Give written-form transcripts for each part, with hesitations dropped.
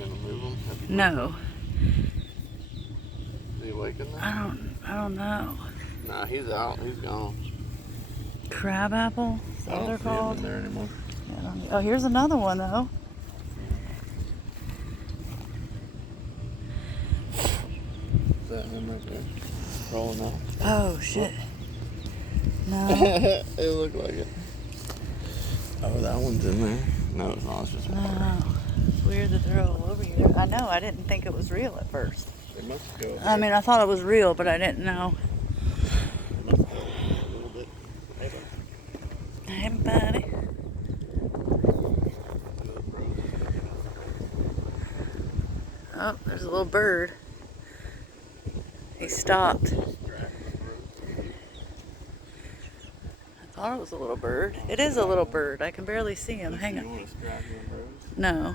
gonna move him? No. Is he awake in there? I don't know. Nah, he's out. He's gone. Crabapple? Is that what they're called? I don't see him in there anymore. Yeah, oh, here's another one though. Is that him right there? Rolling out. Oh shit. No. It looked like it. Oh, that one's in there. No, it's not. It's just No. It's weird that they're all over here. I know, I didn't think it was real at first. They must go. I mean, I thought it was real, but I didn't know. They must go a little bit. Hey, buddy. Oh, there's a little bird. He stopped. I thought it was a little bird. It is a little bird. I can barely see him. Hang on. No.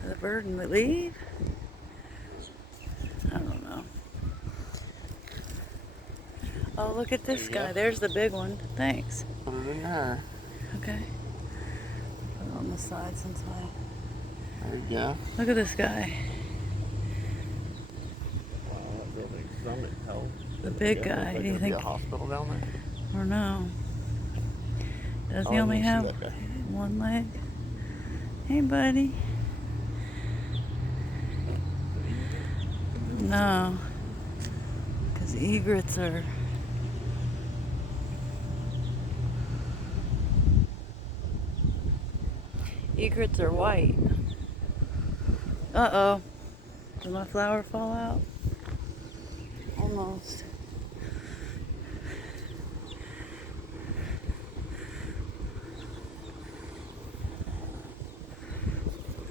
Did the bird leave? I don't know. Oh, look at this guy. There's the big one. Thanks. Put it in there. Okay. Put it on the side since I... There you go. Look at this guy. Wow, that building summit held. The big guy. Do you think... a hospital down there? I don't know. Does he only have one leg? Hey, buddy. No. Because egrets are... Egrets are white. Uh-oh. Did my flower fall out? Almost.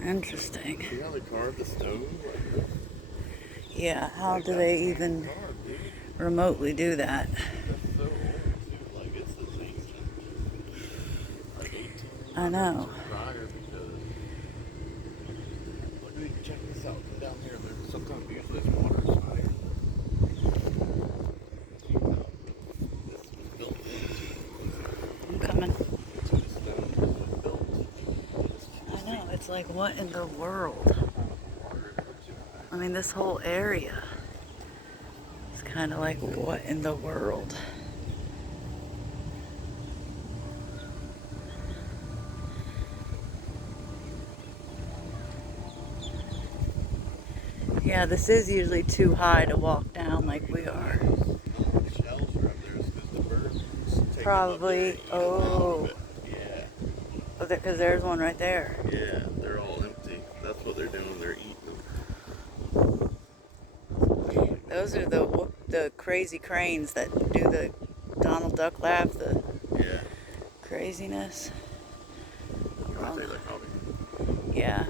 Interesting. See how they carved the stone like this? Yeah, how do they even remotely do that? That's so old, too. Like, it's this ancient. Like 18. I know. Prior because... Look, check this out. Come down here. There's sometimes usually there's water inside here. This was built into. I'm coming. To the stone. This was built. I know, it's like, what in the world? I mean, this whole area is kind of like, what in the world? Yeah, this is usually too high to walk down like we are. The shells are up there because the birds take Probably, them up there, oh. Yeah. Because there's one right there. Yeah, they're all empty. That's what they're doing. They're eating them. Those are the crazy cranes that do the Donald Duck laugh, the craziness. I'd say they're probably. Yeah.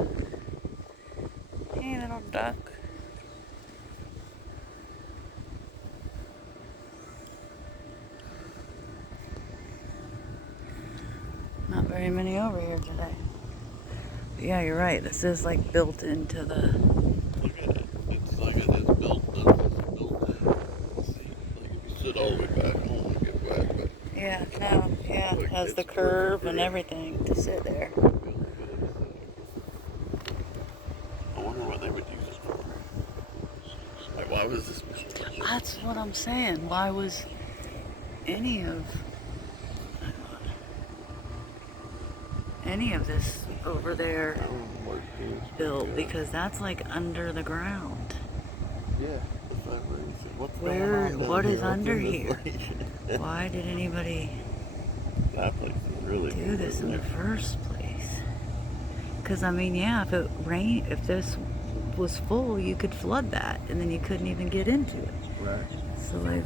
Hey, little duck. Not very many over here today. But yeah, you're right. This is like built into the... Look at it. It's like it is built up. It's built in. Let's see. Like if you sit all the way back, I don't want to get wet, but... Yeah, no, yeah. It has the curve and everything to sit there. I wonder what they would use it for. Like, why was this built? That's what I'm saying. Why was any of this over there built? Because that's like under the ground. Yeah. What's Where? What is under here? Why did anybody that place is really do this in the first place? Because I mean, yeah, if it rained, if this was full, you could flood that, and then you couldn't even get into it. Right. So like,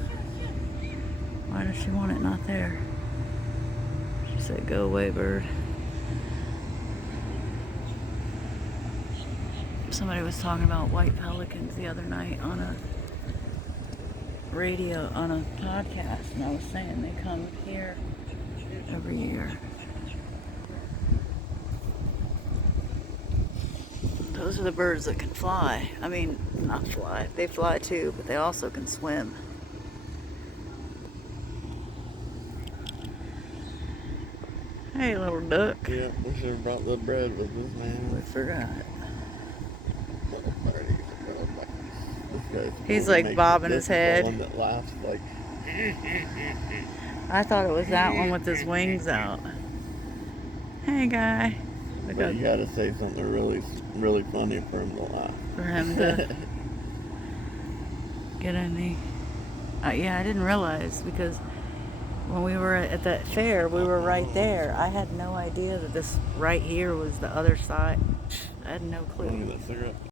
why does she want it not there? She said, "Go away, bird." Somebody was talking about white pelicans the other night on a radio, on a podcast, and I was saying they come here every year. Those are the birds that can fly. I mean, not fly. They fly too, but they also can swim. Hey, little duck. Yeah, we should have brought the bread with us, We man. forgot. Little party. This guy's He's cool. He like makes it. bobbing This his is the head. one that laughs like. I thought it was that one with his wings out. Hey, guy. But you gotta say something really, really funny for him to laugh. For him to get any. Yeah, I didn't realize because when we were at that fair, we were right there. I had no idea that this right here was the other side. I had no clue. Look at that cigarette.